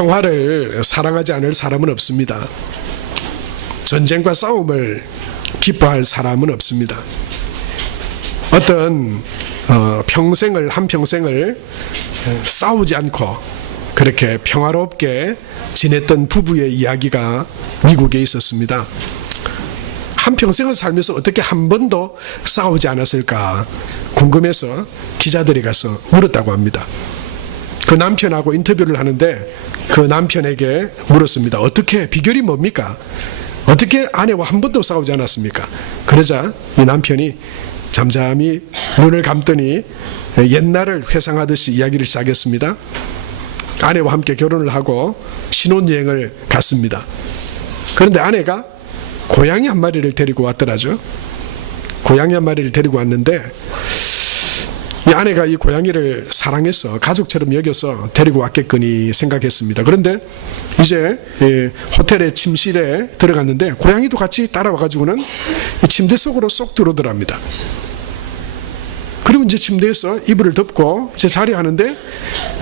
평화를 사랑하지 않을 사람은 없습니다. 전쟁과 싸움을 기뻐할 사람은 없습니다. 어떤 한평생을 싸우지 않고 그렇게 평화롭게 지냈던 부부의 이야기가 미국에 있었습니다. 한평생을 살면서 어떻게 한 번도 싸우지 않았을까 궁금해서 기자들이 가서 물었다고 합니다. 그 남편하고 인터뷰를 하는데 그 남편에게 물었습니다. 어떻게, 비결이 뭡니까? 어떻게 아내와 한 번도 싸우지 않았습니까? 그러자 이 남편이 잠잠히 눈을 감더니 옛날을 회상하듯이 이야기를 시작했습니다. 아내와 함께 결혼을 하고 신혼여행을 갔습니다. 그런데 아내가 고양이 한 마리를 데리고 왔더라죠. 고양이 한 마리를 데리고 왔는데 이 아내가 이 고양이를 사랑해서 가족처럼 여겨서 데리고 왔겠거니 생각했습니다. 그런데 이제 호텔의 침실에 들어갔는데 고양이도 같이 따라와가지고는 이 침대 속으로 쏙 들어오더랍니다. 그리고 이제 침대에서 이불을 덮고 이제 자리하는데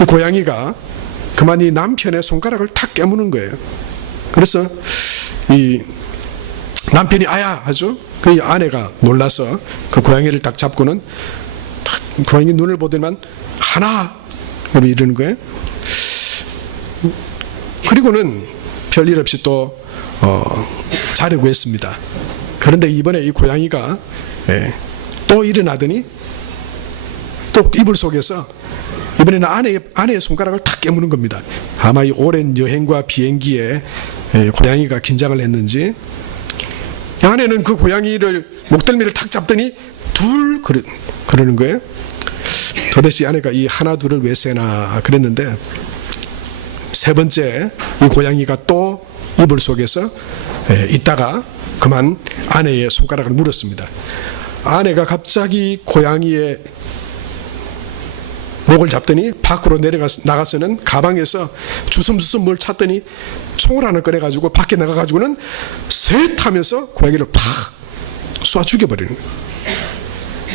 이 고양이가 그만 이 남편의 손가락을 탁 깨무는 거예요. 그래서 이 남편이 아야 하죠. 그 아내가 놀라서 그 고양이를 딱 잡고는 딱 고양이 눈을 보더니만 하나 이러는 거예요. 그리고는 별일 없이 또 자려고 했습니다. 그런데 이번에 이 고양이가 또 일어나더니 또 이불 속에서 이번에는 아내의 손가락을 탁 깨무는 겁니다. 아마 이 오랜 여행과 비행기에 고양이가 긴장을 했는지 아내는 그 고양이를 목덜미를 탁 잡더니 둘 그러는 거예요. 도대체 아내가 이 하나 둘을 왜 세나 그랬는데 세 번째 이 고양이가 또 이불 속에서 있다가 그만 아내의 손가락을 물었습니다. 아내가 갑자기 고양이의 목을 잡더니 밖으로 나가서는 가방에서 주섬주섬 뭘 찾더니 총을 하나 꺼내가지고 밖에 나가가지고는 셋 하면서 고양이를 팍 쏴 죽여버리는 거예요.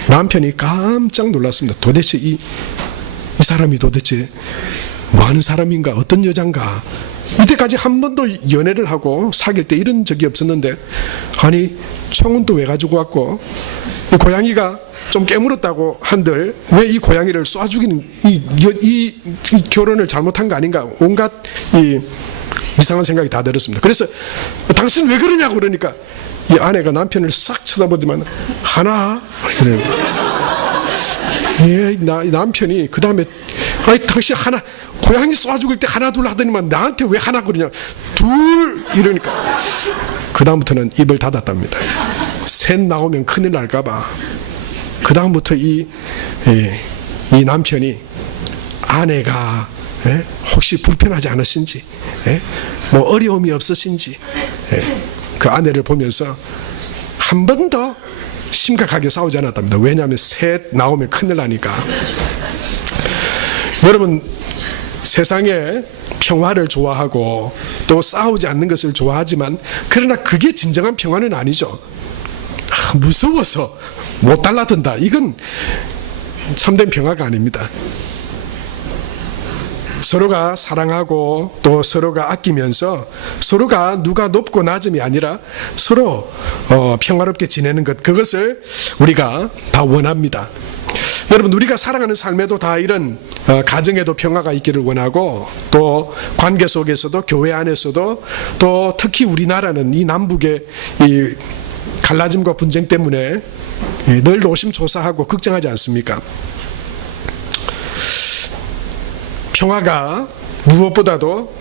남편이 깜짝 놀랐습니다. 도대체 이 사람이 도대체 뭐 하는 사람인가, 어떤 여잔가. 이때까지 한 번도 연애를 하고 사귈 때 이런 적이 없었는데 아니 총은 또 왜 가지고 왔고 이 고양이가 좀 깨물었다고 한들 왜 이 고양이를 쏴 죽이는 이 결혼을 잘못한 거 아닌가, 온갖 이 이상한 생각이 다 들었습니다. 그래서 당신 왜 그러냐고 그러니까 이 아내가 남편을 싹 쳐다보더만 하나 예, 남편이 그 다음에 아니 당신 하나 고양이 쏴 죽일 때 하나 둘 하더니만 나한테 왜 하나 그러냐 둘 이러니까 그 다음부터는 입을 닫았답니다. 셋 나오면 큰일 날까봐. 그 다음부터 이 남편이 아내가 혹시 불편하지 않으신지 뭐 어려움이 없으신지 그 아내를 보면서 한 번 더 심각하게 싸우지 않았답니다. 왜냐하면 셋 나오면 큰일 나니까. 여러분 세상에 평화를 좋아하고 또 싸우지 않는 것을 좋아하지만 그러나 그게 진정한 평화는 아니죠. 무서워서 못 달라든다. 이건 참된 평화가 아닙니다. 서로가 사랑하고 또 서로가 아끼면서 서로가 누가 높고 낮음이 아니라 서로 평화롭게 지내는 것, 그것을 우리가 다 원합니다. 여러분 우리가 살아가는 삶에도 다 이런 가정에도 평화가 있기를 원하고 또 관계 속에서도 교회 안에서도 또 특히 우리나라는 이 남북의 이 갈라짐과 분쟁 때문에 늘 노심초사하고 걱정하지 않습니까? 평화가 무엇보다도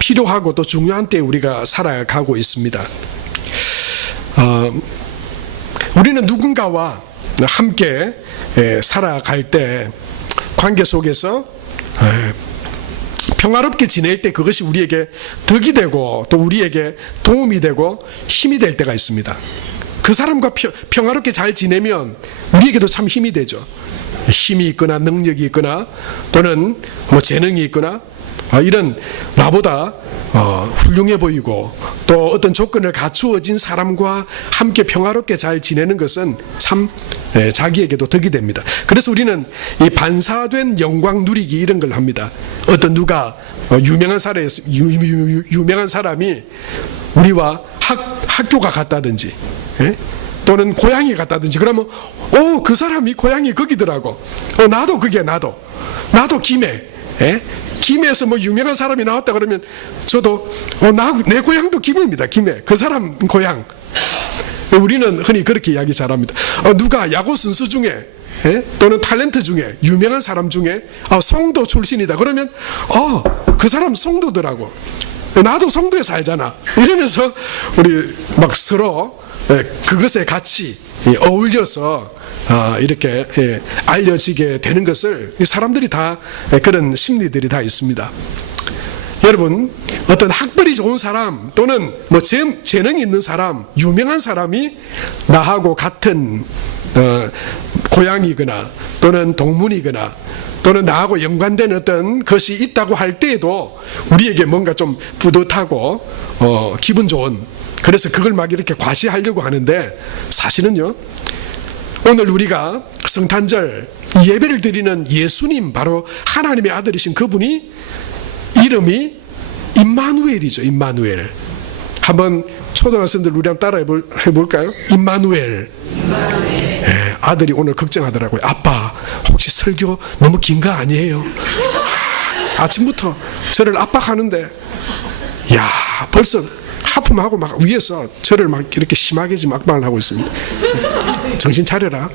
필요하고 또 중요한 때에 우리가 살아가고 있습니다. 우리는 누군가와 함께 살아갈 때 관계 속에서 평화롭게 지낼 때 그것이 우리에게 덕이 되고 또 우리에게 도움이 되고 힘이 될 때가 있습니다. 그 사람과 평화롭게 잘 지내면 우리에게도 참 힘이 되죠. 힘이 있거나 능력이 있거나 또는 뭐 재능이 있거나 이런 나보다 훌륭해 보이고 또 어떤 조건을 갖추어진 사람과 함께 평화롭게 잘 지내는 것은 참 자기에게도 덕이 됩니다. 그래서 우리는 이 반사된 영광 누리기 이런 걸 합니다. 어떤 누가 유명한 사람이 우리와 학교가 같다든지 또는 고향이 같다든지 그러면 그 사람이 고향이 거기더라고. 나도 그게 나도 김해. 김해에서 뭐 유명한 사람이 나왔다 그러면 저도 내 고향도 김해입니다. 김해. 그 사람 고향. 우리는 흔히 그렇게 이야기 잘합니다. 누가 야구 선수 중에 또는 탤런트 중에 유명한 사람 중에 송도 출신이다 그러면 그 사람 송도더라고. 나도 송도에 살잖아. 이러면서 우리 막 서로 그것에 같이 어울려서 이렇게 알려지게 되는 것을 사람들이 다 그런 심리들이 다 있습니다. 여러분, 어떤 학벌이 좋은 사람 또는 뭐 재능이 있는 사람, 유명한 사람이 나하고 같은 고향이거나 또는 동문이거나 또는 나하고 연관된 어떤 것이 있다고 할 때에도 우리에게 뭔가 좀 뿌듯하고 기분 좋은, 그래서 그걸 막 이렇게 과시하려고 하는데, 사실은요, 오늘 우리가 성탄절 예배를 드리는 예수님, 바로 하나님의 아들이신 그분이 이름이 임마누엘이죠. 임마누엘. 한번 초등학생들 우리 한번 따라 해볼까요? 임마누엘. 아들이 오늘 걱정하더라고요. 아빠, 혹시 설교 너무 긴 거 아니에요? 아침부터 저를 압박하는데, 야, 벌써 하품하고 막 위에서 저를 막 이렇게 심하게 지금 압박을 하고 있습니다. 정신 차려라.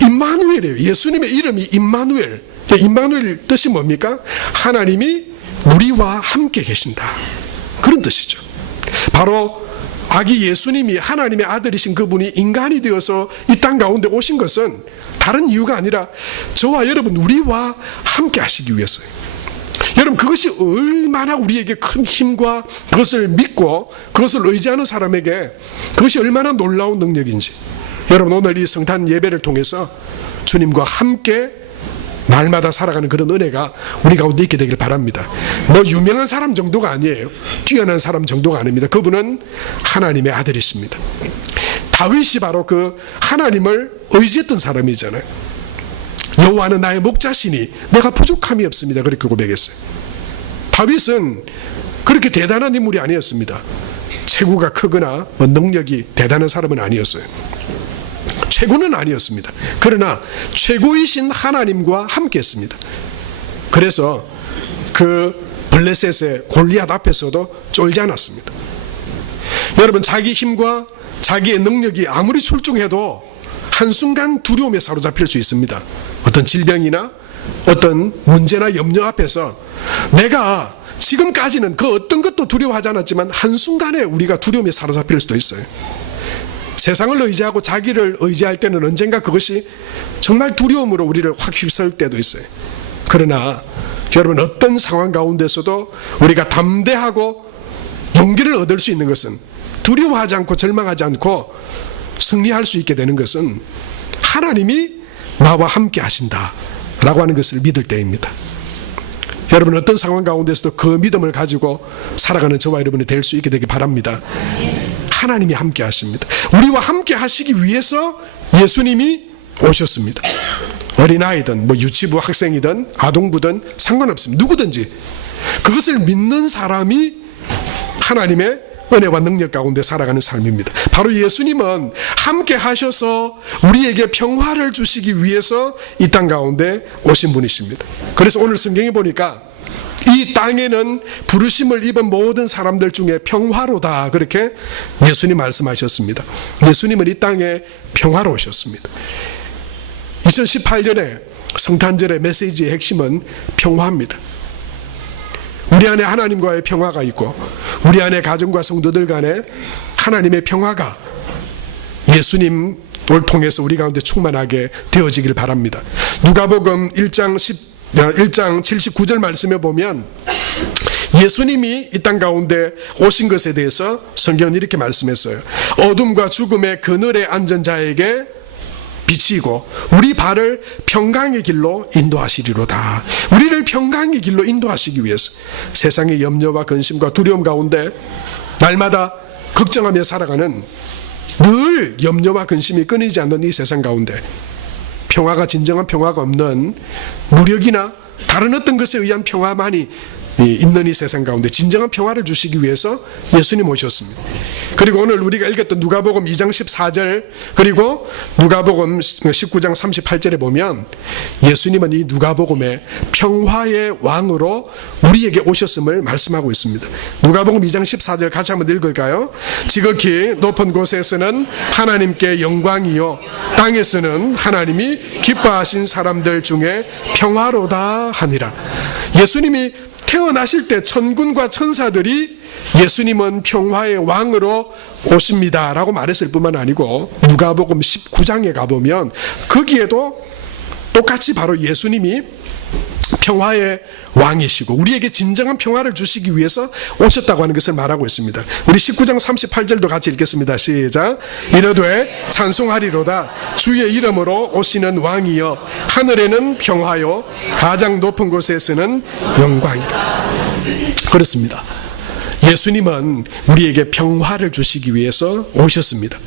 임마누엘이에요. 예수님의 이름이 임마누엘. 임마누엘 뜻이 뭡니까? 하나님이 우리와 함께 계신다, 그런 뜻이죠. 바로 아기 예수님이 하나님의 아들이신 그분이 인간이 되어서 이 땅 가운데 오신 것은 다른 이유가 아니라 저와 여러분 우리와 함께 하시기 위해서요. 여러분, 그것이 얼마나 우리에게 큰 힘과 그것을 믿고 그것을 의지하는 사람에게 그것이 얼마나 놀라운 능력인지, 여러분 오늘 이 성탄 예배를 통해서 주님과 함께 날마다 살아가는 그런 은혜가 우리 가운데 있게 되길 바랍니다. 뭐 유명한 사람 정도가 아니에요. 뛰어난 사람 정도가 아닙니다. 그분은 하나님의 아들이십니다. 다윗이 바로 그 하나님을 의지했던 사람이잖아요. 여호와는 나의 목자시니 내가 부족함이 없습니다, 그렇게 고백했어요. 다윗은 그렇게 대단한 인물이 아니었습니다. 체구가 크거나 뭐 능력이 대단한 사람은 아니었어요. 최고는 아니었습니다. 그러나 최고이신 하나님과 함께 했습니다. 그래서 그 블레셋의 골리앗 앞에서도 쫄지 않았습니다. 여러분, 자기 힘과 자기의 능력이 아무리 출중해도 한순간 두려움에 사로잡힐 수 있습니다. 어떤 질병이나 어떤 문제나 염려 앞에서 내가 지금까지는 그 어떤 것도 두려워하지 않았지만 한순간에 우리가 두려움에 사로잡힐 수도 있어요. 세상을 의지하고 자기를 의지할 때는 언젠가 그것이 정말 두려움으로 우리를 확 휩쓸 때도 있어요. 그러나 여러분, 어떤 상황 가운데서도 우리가 담대하고 용기를 얻을 수 있는 것은, 두려워하지 않고 절망하지 않고 승리할 수 있게 되는 것은 하나님이 나와 함께 하신다 라고 하는 것을 믿을 때입니다. 여러분, 어떤 상황 가운데서도 그 믿음을 가지고 살아가는 저와 여러분이 될 수 있게 되기 바랍니다. 하나님이 함께 하십니다. 우리와 함께 하시기 위해서 예수님이 오셨습니다. 어린아이든 뭐 유치부 학생이든 아동부든 상관없습니다. 누구든지 그것을 믿는 사람이 하나님의 은혜와 능력 가운데 살아가는 삶입니다. 바로 예수님은 함께 하셔서 우리에게 평화를 주시기 위해서 이 땅 가운데 오신 분이십니다. 그래서 오늘 성경에 보니까 이 땅에는 부르심을 입은 모든 사람들 중에 평화로다, 그렇게 예수님 말씀하셨습니다. 예수님은 이 땅에 평화로 오셨습니다. 2018년에 성탄절의 메시지의 핵심은 평화입니다. 우리 안에 하나님과의 평화가 있고 우리 안에 가정과 성도들 간에 하나님의 평화가 예수님을 통해서 우리 가운데 충만하게 되어지길 바랍니다. 누가복음 1장 79절 말씀에 보면 예수님이 이 땅 가운데 오신 것에 대해서 성경은 이렇게 말씀했어요. 어둠과 죽음의 그늘에 앉은 자에게 비치고 우리 발을 평강의 길로 인도하시리로다. 우리를 평강의 길로 인도하시기 위해서 세상의 염려와 근심과 두려움 가운데 날마다 걱정하며 살아가는, 늘 염려와 근심이 끊이지 않는 이 세상 가운데 평화가, 진정한 평화가 없는 무력이나 다른 어떤 것에 의한 평화만이 있는 이 세상 가운데 진정한 평화를 주시기 위해서 예수님 오셨습니다. 그리고 오늘 우리가 읽었던 누가복음 2장 14절 그리고 누가복음 19장 38절에 보면 예수님은 이 누가복음의 평화의 왕으로 우리에게 오셨음을 말씀하고 있습니다. 누가복음 2장 14절 같이 한번 읽을까요? 지극히 높은 곳에서는 하나님께 영광이요 땅에서는 하나님이 기뻐하신 사람들 중에 평화로다 하니라. 예수님이 태어나실 때 천군과 천사들이 예수님은 평화의 왕으로 오십니다 라고 말했을 뿐만 아니고 누가복음 19장에 가보면 거기에도 똑같이 바로 예수님이 평화의 왕이시고 우리에게 진정한 평화를 주시기 위해서 오셨다고 하는 것을 말하고 있습니다. 우리 19장 38절도 같이 읽겠습니다. 시작. 이르되 찬송하리로다 주의 이름으로 오시는 왕이여 하늘에는 평화요 가장 높은 곳에서는 영광이라. 그렇습니다. 예수님은 우리에게 평화를 주시기 위해서 오셨습니다.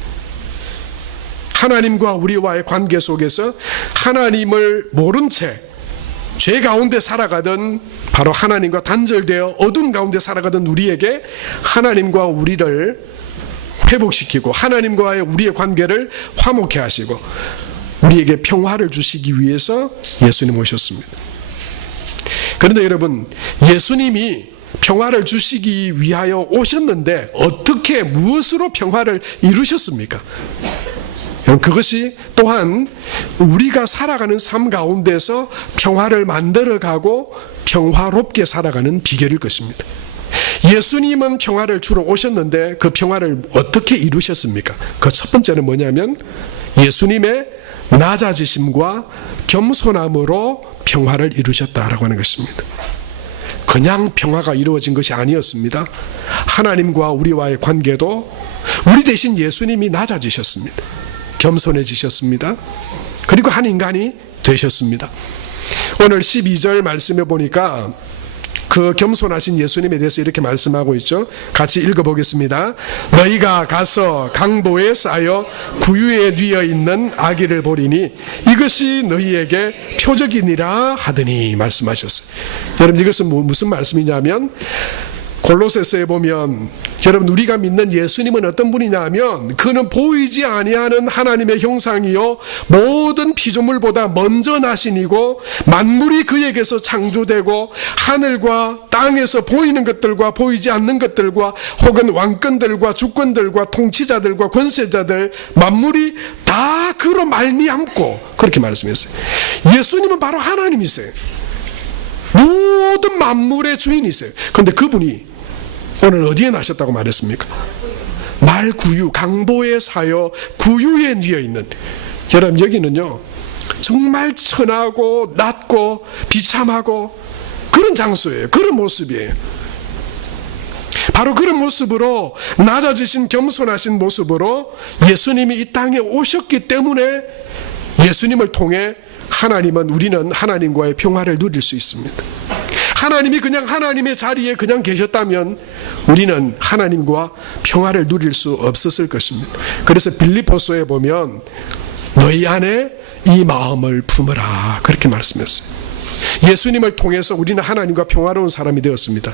하나님과 우리와의 관계 속에서 하나님을 모른 채 죄 가운데 살아가던, 바로 하나님과 단절되어 어둠 가운데 살아가던 우리에게 하나님과 우리를 회복시키고 하나님과의 우리의 관계를 화목케 하시고 우리에게 평화를 주시기 위해서 예수님 오셨습니다. 그런데 여러분, 예수님이 평화를 주시기 위하여 오셨는데 어떻게, 무엇으로 평화를 이루셨습니까? 그것이 또한 우리가 살아가는 삶 가운데서 평화를 만들어가고 평화롭게 살아가는 비결일 것입니다. 예수님은 평화를 주러 오셨는데 그 평화를 어떻게 이루셨습니까? 그 첫 번째는 뭐냐면 예수님의 낮아지심과 겸손함으로 평화를 이루셨다라고 하는 것입니다. 그냥 평화가 이루어진 것이 아니었습니다. 하나님과 우리와의 관계도 우리 대신 예수님이 낮아지셨습니다. 겸손해지셨습니다. 그리고 한 인간이 되셨습니다. 오늘 12절 말씀해 보니까 그 겸손하신 예수님에 대해서 이렇게 말씀하고 있죠. 같이 읽어보겠습니다. 너희가 가서 강보에 쌓여 구유에 뉘어 있는 아기를 보리니 이것이 너희에게 표적이니라 하더니 말씀하셨어요. 여러분, 이것은 무슨 말씀이냐면 골로새서에 보면 여러분, 우리가 믿는 예수님은 어떤 분이냐 하면 그는 보이지 아니하는 하나님의 형상이요 모든 피조물보다 먼저 나신이고 만물이 그에게서 창조되고 하늘과 땅에서 보이는 것들과 보이지 않는 것들과 혹은 왕권들과 주권들과 통치자들과 권세자들 만물이 다 그로 말미암고, 그렇게 말씀했어요. 예수님은 바로 하나님이세요. 모든 만물의 주인이세요. 그런데 그분이 오늘 어디에 나셨다고 말했습니까? 말구유, 강보에 사여 구유에 뉘어 있는. 여러분, 여기는요 정말 천하고 낮고 비참하고 그런 장소예요. 그런 모습이에요. 바로 그런 모습으로, 낮아지신 겸손하신 모습으로 예수님이 이 땅에 오셨기 때문에 예수님을 통해 우리는 하나님과의 평화를 누릴 수 있습니다. 하나님이 그냥 하나님의 자리에 그냥 계셨다면 우리는 하나님과 평화를 누릴 수 없었을 것입니다. 그래서 빌립보서에 보면 너희 안에 이 마음을 품으라, 그렇게 말씀했어요. 예수님을 통해서 우리는 하나님과 평화로운 사람이 되었습니다.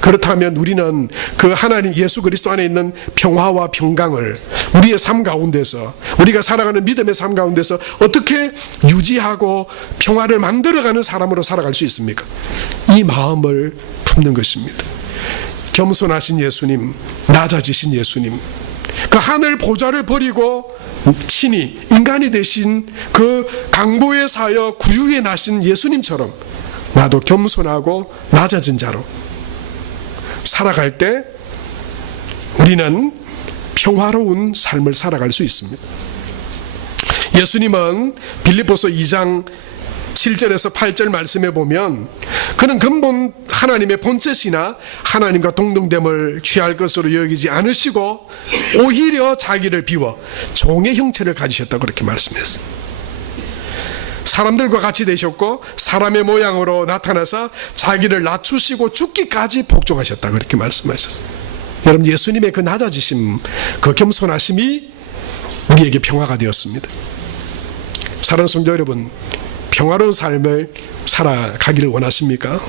그렇다면 우리는 그 하나님 예수 그리스도 안에 있는 평화와 평강을 우리의 삶 가운데서, 우리가 살아가는 믿음의 삶 가운데서 어떻게 유지하고 평화를 만들어가는 사람으로 살아갈 수 있습니까? 이 마음을 품는 것입니다. 겸손하신 예수님, 낮아지신 예수님, 그 하늘 보좌를 버리고 친히 인간이 되신 그 강보에 사여 구유에 나신 예수님처럼 나도 겸손하고 낮아진 자로 살아갈 때 우리는 평화로운 삶을 살아갈 수 있습니다. 예수님은 빌립보서 2장 7절에서 8절 말씀에 보면 그는 근본 하나님의 본뜻이나 하나님과 동등됨을 취할 것으로 여기지 않으시고 오히려 자기를 비워 종의 형체를 가지셨다고 그렇게 말씀했어요. 사람들과 같이 되셨고 사람의 모양으로 나타나서 자기를 낮추시고 죽기까지 복종하셨다고 그렇게 말씀하셨어요. 여러분, 예수님의 그 낮아지심, 그 겸손하심이 우리에게 평화가 되었습니다. 사랑하는 성도 여러분, 평화로운 삶을 살아가기를 원하십니까?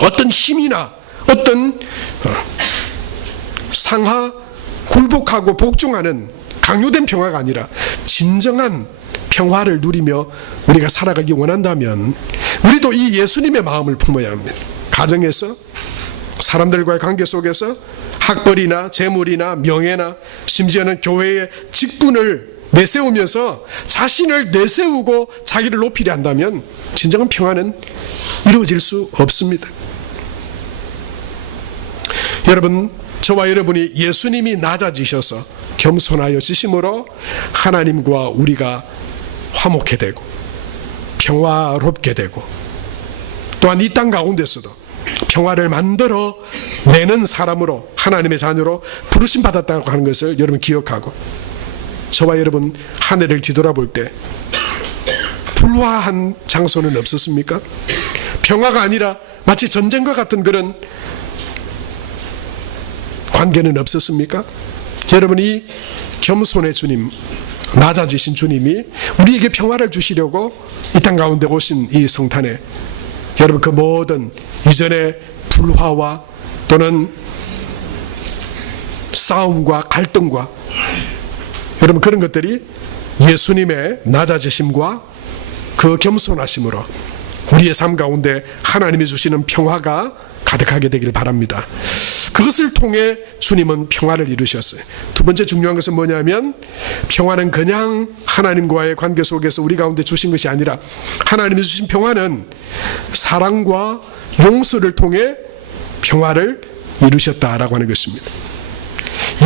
어떤 힘이나 어떤 상하 굴복하고 복종하는 강요된 평화가 아니라 진정한 평화를 누리며 우리가 살아가기 원한다면 우리도 이 예수님의 마음을 품어야 합니다. 가정에서, 사람들과의 관계 속에서, 학벌이나 재물이나 명예나 심지어는 교회의 직분을 내세우면서 자신을 내세우고 자기를 높이려 한다면 진정한 평화는 이루어질 수 없습니다. 여러분, 저와 여러분이 예수님이 낮아지셔서 겸손하여 지심으로 하나님과 우리가 화목해 되고 평화롭게 되고 또한 이 땅 가운데서도 평화를 만들어 내는 사람으로 하나님의 자녀로 부르심 받았다고 하는 것을 여러분 기억하고, 저와 여러분 한 해를 뒤돌아볼 때 불화한 장소는 없었습니까? 평화가 아니라 마치 전쟁과 같은 그런 관계는 없었습니까? 여러분이 겸손의 주님, 낮아지신 주님이 우리에게 평화를 주시려고 이 땅 가운데 오신 이 성탄에 여러분 그 모든 이전의 불화와 또는 싸움과 갈등과 여러분 그런 것들이 예수님의 낮아지심과 그 겸손하심으로 우리의 삶 가운데 하나님이 주시는 평화가 가득하게 되길 바랍니다. 그것을 통해 주님은 평화를 이루셨어요. 두 번째 중요한 것은 뭐냐면, 평화는 그냥 하나님과의 관계 속에서 우리 가운데 주신 것이 아니라 하나님이 주신 평화는 사랑과 용서를 통해 평화를 이루셨다라고 하는 것입니다.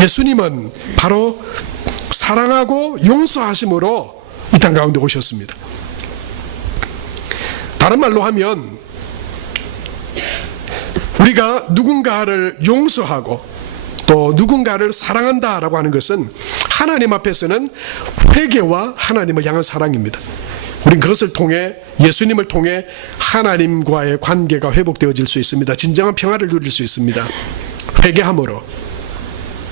예수님은 바로 사랑하고 용서하심으로 이 땅 가운데 오셨습니다. 다른 말로 하면 우리가 누군가를 용서하고 또 누군가를 사랑한다라고 하는 것은 하나님 앞에서는 회개와 하나님을 향한 사랑입니다. 우린 그것을 통해, 예수님을 통해 하나님과의 관계가 회복되어질 수 있습니다. 진정한 평화를 누릴 수 있습니다. 회개함으로.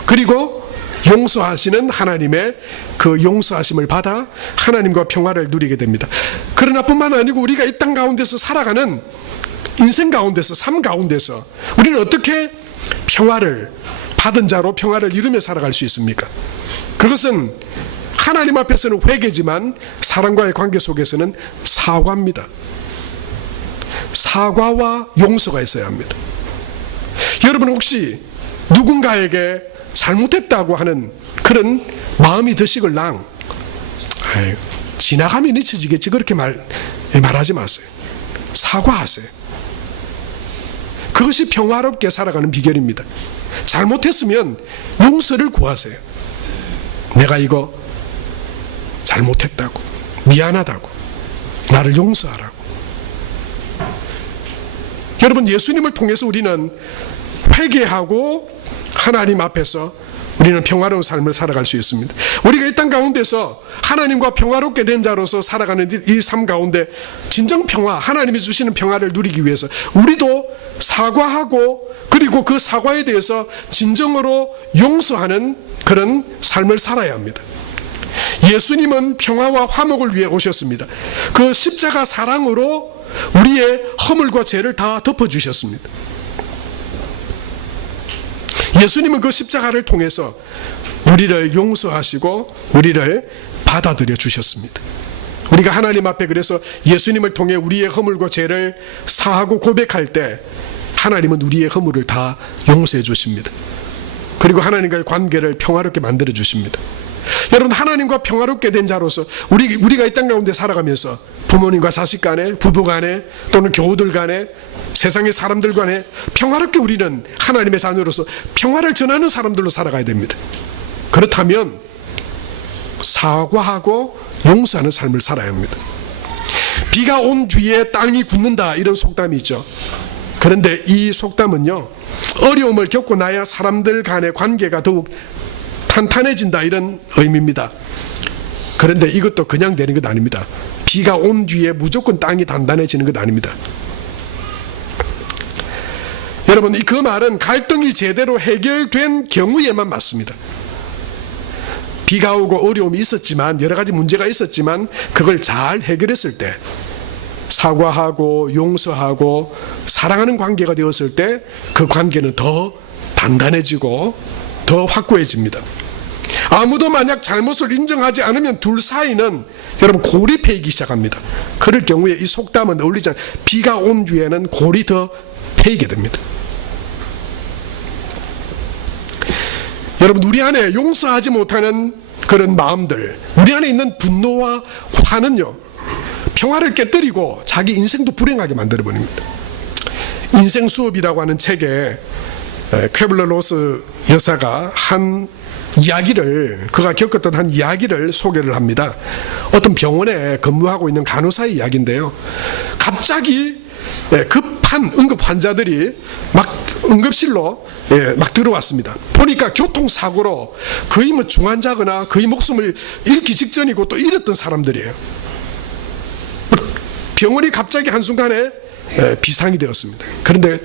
그리고 용서하시는 하나님의 그 용서하심을 받아 하나님과 평화를 누리게 됩니다. 그러나 뿐만 아니고 우리가 이 땅 가운데서 살아가는 인생 가운데서, 삶 가운데서 우리는 어떻게 평화를 받은 자로 평화를 이루며 살아갈 수 있습니까? 그것은 하나님 앞에서는 회개지만 사랑과의 관계 속에서는 사과입니다. 사과와 용서가 있어야 합니다. 여러분 혹시 누군가에게 잘못했다고 하는 그런 마음이 드시걸랑 지나가면 잊혀지겠지 그렇게 말하지 마세요. 사과하세요. 그것이 평화롭게 살아가는 비결입니다. 잘못했으면 용서를 구하세요. 내가 이거 잘못했다고, 미안하다고, 나를 용서하라고. 여러분, 예수님을 통해서 우리는 회개하고 하나님 앞에서 우리는 평화로운 삶을 살아갈 수 있습니다. 우리가 이 땅 가운데서 하나님과 평화롭게 된 자로서 살아가는 이 삶 가운데 진정 평화, 하나님이 주시는 평화를 누리기 위해서 우리도 사과하고 그리고 그 사과에 대해서 진정으로 용서하는 그런 삶을 살아야 합니다. 예수님은 평화와 화목을 위해 오셨습니다. 그 십자가 사랑으로 우리의 허물과 죄를 다 덮어주셨습니다. 예수님은 그 십자가를 통해서 우리를 용서하시고 우리를 받아들여 주셨습니다. 우리가 하나님 앞에 그래서 예수님을 통해 우리의 허물과 죄를 사하고 고백할 때 하나님은 우리의 허물을 다 용서해 주십니다. 그리고 하나님과의 관계를 평화롭게 만들어 주십니다. 여러분, 하나님과 평화롭게 된 자로서 우리가 이 땅 가운데 살아가면서 부모님과 자식 간에, 부부 간에, 또는 교우들 간에, 세상의 사람들 간에 평화롭게 우리는 하나님의 자녀로서 평화를 전하는 사람들로 살아가야 됩니다. 그렇다면 사과하고 용서하는 삶을 살아야 합니다. 비가 온 뒤에 땅이 굳는다, 이런 속담이 있죠. 그런데 이 속담은요, 어려움을 겪고 나야 사람들 간의 관계가 더욱 탄탄해진다, 이런 의미입니다. 그런데 이것도 그냥 되는 것 아닙니다. 비가 온 뒤에 무조건 땅이 단단해지는 것 아닙니다. 여러분, 그 말은 갈등이 제대로 해결된 경우에만 맞습니다. 비가 오고 어려움이 있었지만, 여러 가지 문제가 있었지만 그걸 잘 해결했을 때, 사과하고 용서하고 사랑하는 관계가 되었을 때 그 관계는 더 단단해지고 더 확고해집니다. 아무도 만약 잘못을 인정하지 않으면 둘 사이는 여러분 골이 패이기 시작합니다. 그럴 경우에 이 속담은 어울리지 않아요. 비가 온 뒤에는 골이 더 패이게 됩니다. 여러분, 우리 안에 용서하지 못하는 그런 마음들, 우리 안에 있는 분노와 화는요, 평화를 깨뜨리고 자기 인생도 불행하게 만들어버립니다. 인생 수업이라고 하는 책에 쾌블러-로스 여사가 한 이야기를, 그가 겪었던 한 이야기를 소개를 합니다. 어떤 병원에 근무하고 있는 간호사의 이야기인데요, 갑자기 급한 응급 환자들이 막 응급실로 막 들어왔습니다. 보니까 교통사고로 거의 뭐 중환자거나 거의 목숨을 잃기 직전이고 또 잃었던 사람들이에요. 병원이 갑자기 한순간에 비상이 되었습니다. 그런데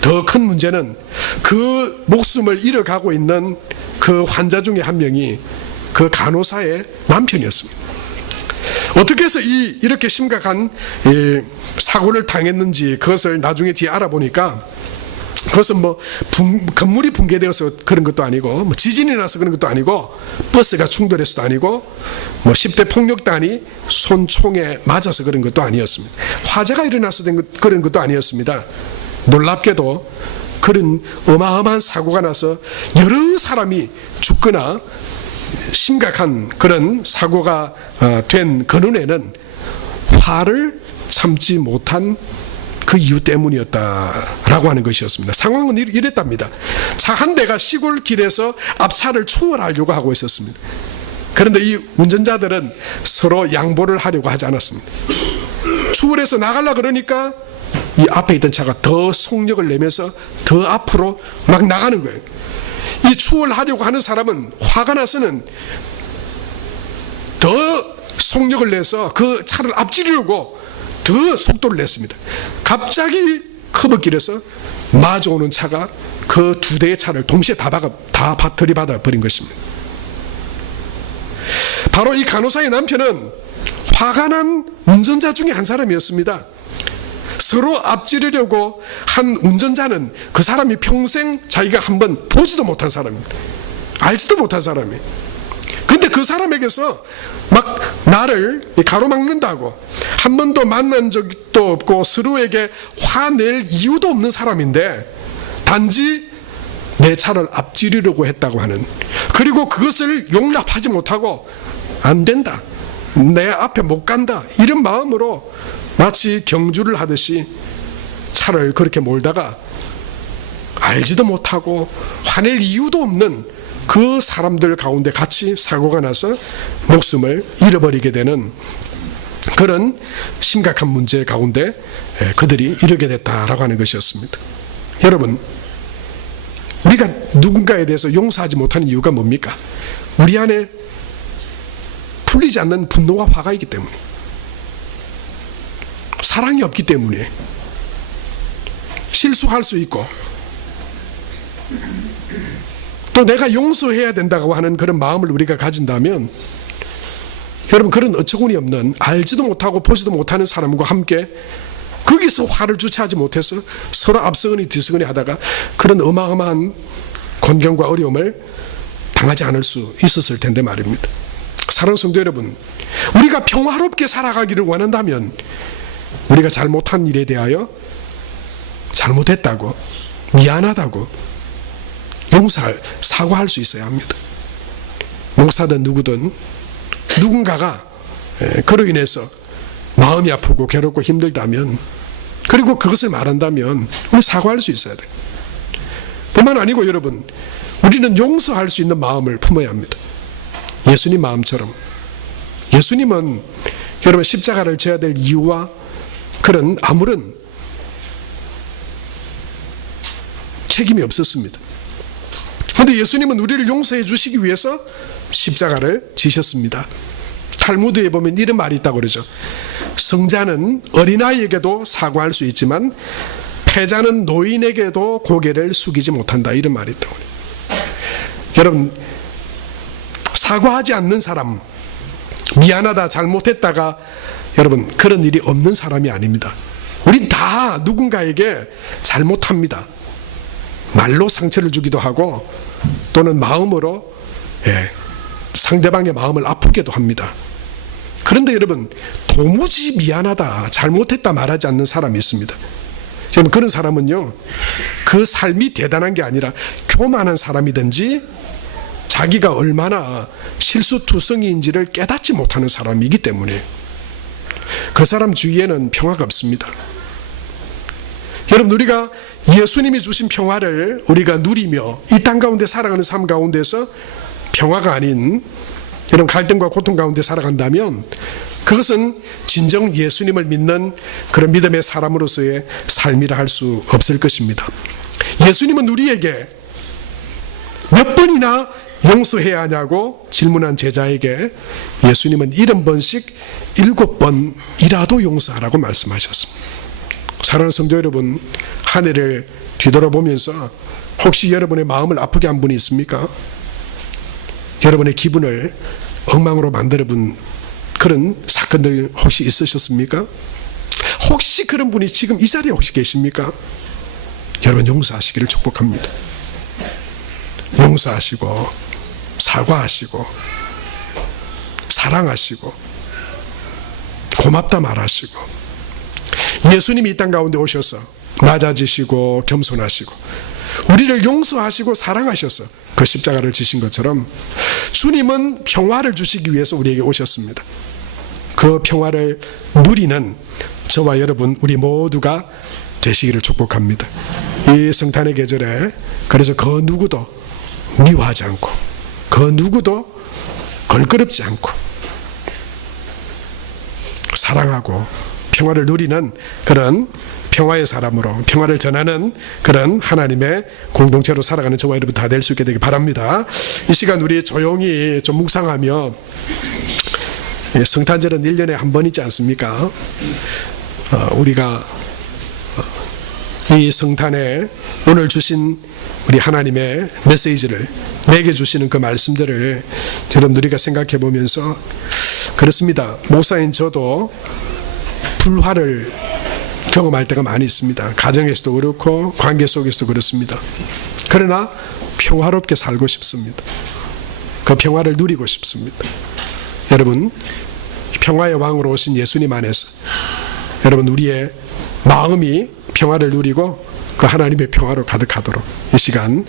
더 큰 문제는 그 목숨을 잃어가고 있는 그 환자 중에 한 명이 그 간호사의 남편이었습니다. 어떻게 해서 이렇게 심각한 사고를 당했는지 그것을 나중에 뒤에 알아보니까, 그것은 뭐 건물이 붕괴되어서 그런 것도 아니고, 뭐 지진이 나서 그런 것도 아니고, 버스가 충돌해서도 아니고, 뭐 10대 폭력단이 손총에 맞아서 그런 것도 아니었습니다. 화재가 일어나서 그런 것도 아니었습니다. 놀랍게도 그런 어마어마한 사고가 나서 여러 사람이 죽거나 심각한 그런 사고가 된 근원에는 화를 참지 못한 그 이유 때문이었다라고 하는 것이었습니다. 상황은 이랬답니다. 차 한 대가 시골 길에서 앞차를 추월하려고 하고 있었습니다. 그런데 이 운전자들은 서로 양보를 하려고 하지 않았습니다. 추월해서 나가려고 그러니까 이 앞에 있던 차가 더 속력을 내면서 더 앞으로 막 나가는 거예요. 이 추월하려고 하는 사람은 화가 나서는 더 속력을 내서 그 차를 앞지르려고 더 속도를 냈습니다. 갑자기 커브길에서 마주오는 차가 그 두 대의 차를 동시에 다 들이받아 버린 것입니다. 바로 이 간호사의 남편은 화가 난 운전자 중에 한 사람이었습니다. 서로 앞지르려고 한 운전자는 그 사람이 평생 자기가 한번 보지도 못한 사람입니다. 알지도 못한 사람이에요. 근데 그 사람에게서 막 나를 가로막는다고, 한 번도 만난 적도 없고 서로에게 화낼 이유도 없는 사람인데 단지 내 차를 앞지르려고 했다고 하는, 그리고 그것을 용납하지 못하고 안 된다, 내 앞에 못 간다, 이런 마음으로 마치 경주를 하듯이 차를 그렇게 몰다가 알지도 못하고 화낼 이유도 없는 그 사람들 가운데 같이 사고가 나서 목숨을 잃어버리게 되는 그런 심각한 문제 가운데 그들이 이르게 됐다라고 하는 것이었습니다. 여러분, 우리가 누군가에 대해서 용서하지 못하는 이유가 뭡니까? 우리 안에 풀리지 않는 분노와 화가 있기 때문에, 사랑이 없기 때문에, 실수할 수 있고 또 내가 용서해야 된다고 하는 그런 마음을 우리가 가진다면, 여러분, 그런 어처구니 없는, 알지도 못하고 보지도 못하는 사람과 함께 거기서 화를 주체하지 못해서 서로 앞서거니 뒤서거니 하다가 그런 어마어마한 곤경과 어려움을 당하지 않을 수 있었을 텐데 말입니다. 사랑하는 성도 여러분, 우리가 평화롭게 살아가기를 원한다면 우리가 잘못한 일에 대하여 잘못했다고, 미안하다고 사과할 수 있어야 합니다. 목사든 누구든 누군가가 그로 인해서 마음이 아프고 괴롭고 힘들다면, 그리고 그것을 말한다면 우리 사과할 수 있어야 돼요. 뿐만 아니고 여러분, 우리는 용서할 수 있는 마음을 품어야 합니다. 예수님 마음처럼. 예수님은 여러분 십자가를 져야 될 이유와 그런 아무런 책임이 없었습니다. 그런데 예수님은 우리를 용서해 주시기 위해서 십자가를 지셨습니다. 탈무드에 보면 이런 말이 있다고 그러죠. 성자는 어린아이에게도 사과할 수 있지만 패자는 노인에게도 고개를 숙이지 못한다, 이런 말이 있다고 그래요. 여러분, 사과하지 않는 사람, 미안하다, 잘못했다가 여러분 그런 일이 없는 사람이 아닙니다. 우린 다 누군가에게 잘못합니다. 말로 상처를 주기도 하고 또는 마음으로 상대방의 마음을 아프게도 합니다. 그런데 여러분, 도무지 미안하다, 잘못했다 말하지 않는 사람이 있습니다. 여러분, 그런 사람은요, 그 삶이 대단한 게 아니라 교만한 사람이든지 자기가 얼마나 실수투성이인지를 깨닫지 못하는 사람이기 때문에 그 사람 주위에는 평화가 없습니다. 여러분, 우리가 예수님이 주신 평화를 우리가 누리며 이 땅 가운데 살아가는 삶 가운데서 평화가 아닌 이런 갈등과 고통 가운데 살아간다면 그것은 진정 예수님을 믿는 그런 믿음의 사람으로서의 삶이라 할 수 없을 것입니다. 예수님은 우리에게 몇 번이나 용서해야 하냐고 질문한 제자에게 예수님은 70번씩 7번이라도 용서하라고 말씀하셨습니다. 사랑하는 성도 여러분, 한 해를 뒤돌아보면서 혹시 여러분의 마음을 아프게 한 분이 있습니까? 여러분의 기분을 엉망으로 만들어본 그런 사건들 혹시 있으셨습니까? 혹시 그런 분이 지금 이 자리에 혹시 계십니까? 여러분, 용서하시기를 축복합니다. 용서하시고 사과하시고 사랑하시고 고맙다 말하시고 예수님이 이 땅 가운데 오셔서 낮아지시고 겸손하시고 우리를 용서하시고 사랑하셔서 그 십자가를 지신 것처럼 주님은 평화를 주시기 위해서 우리에게 오셨습니다. 그 평화를 누리는 저와 여러분 우리 모두가 되시기를 축복합니다. 이 성탄의 계절에 그래서 그 누구도 미워하지 않고 그 누구도 걸끄럽지 않고 사랑하고 평화를 누리는 그런 평화의 사람으로 평화를 전하는 그런 하나님의 공동체로 살아가는 저와 여러분 다 될 수 있게 되길 바랍니다. 이 시간 우리 조용히 좀 묵상하며, 성탄절은 1년에 한 번이지 않습니까? 우리가 이 성탄에 오늘 주신 우리 하나님의 메시지를 내게 주시는 그 말씀들을 여러분 우리가 생각해 보면서, 그렇습니다. 목사인 저도 불화를 경험할 때가 많이 있습니다. 가정에서도 그렇고 관계 속에서도 그렇습니다. 그러나 평화롭게 살고 싶습니다. 그 평화를 누리고 싶습니다. 여러분, 평화의 왕으로 오신 예수님 안에서 여러분 우리의 마음이 평화를 누리고 그 하나님의 평화로 가득하도록 이 시간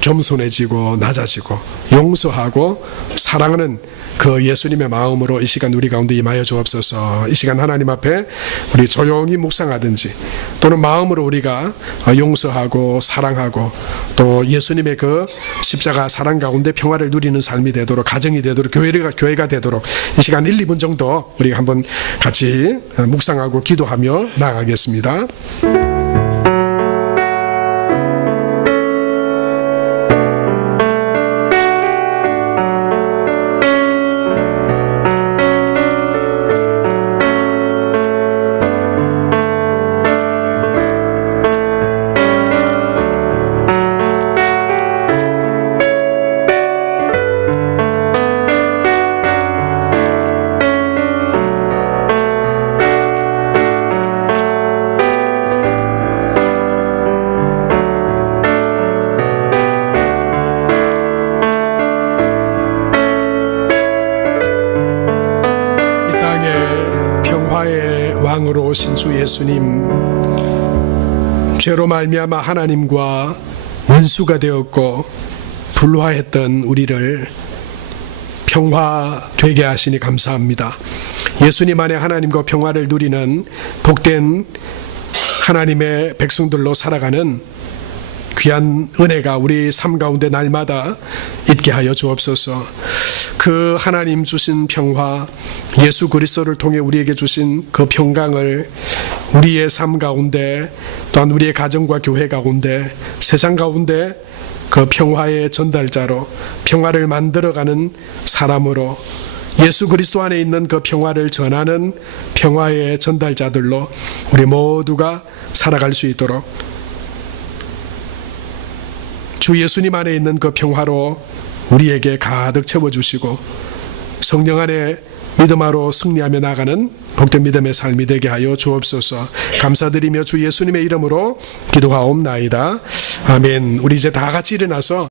겸손해지고 낮아지고 용서하고 사랑하는 그 예수님의 마음으로 이 시간 우리 가운데 임하여 주옵소서. 이 시간 하나님 앞에 우리 조용히 묵상하든지 또는 마음으로 우리가 용서하고 사랑하고 또 예수님의 그 십자가 사랑 가운데 평화를 누리는 삶이 되도록, 가정이 되도록, 교회가 되도록 이 시간 1, 2분 정도 우리가 한번 같이 묵상하고 기도하며 나아가겠습니다. 왕으로 오신 주 예수님, 죄로 말미암아 하나님과 원수가 되었고 불화했던 우리를 평화되게 하시니 감사합니다. 예수님 안에 하나님과 평화를 누리는 복된 하나님의 백성들로 살아가는 귀한 은혜가 우리 삶 가운데 날마다 있게 하여 주옵소서. 그 하나님 주신 평화, 예수 그리스도를 통해 우리에게 주신 그 평강을 우리의 삶 가운데, 또한 우리의 가정과 교회 가운데, 세상 가운데 그 평화의 전달자로, 평화를 만들어가는 사람으로, 예수 그리스도 안에 있는 그 평화를 전하는 평화의 전달자들로 우리 모두가 살아갈 수 있도록 주 예수님 안에 있는 그 평화로 우리에게 가득 채워주시고 성령 안에 믿음으로 승리하며 나가는 복된 믿음의 삶이 되게 하여 주옵소서. 감사드리며 주 예수님의 이름으로 기도하옵나이다. 아멘. 우리 이제 다 같이 일어나서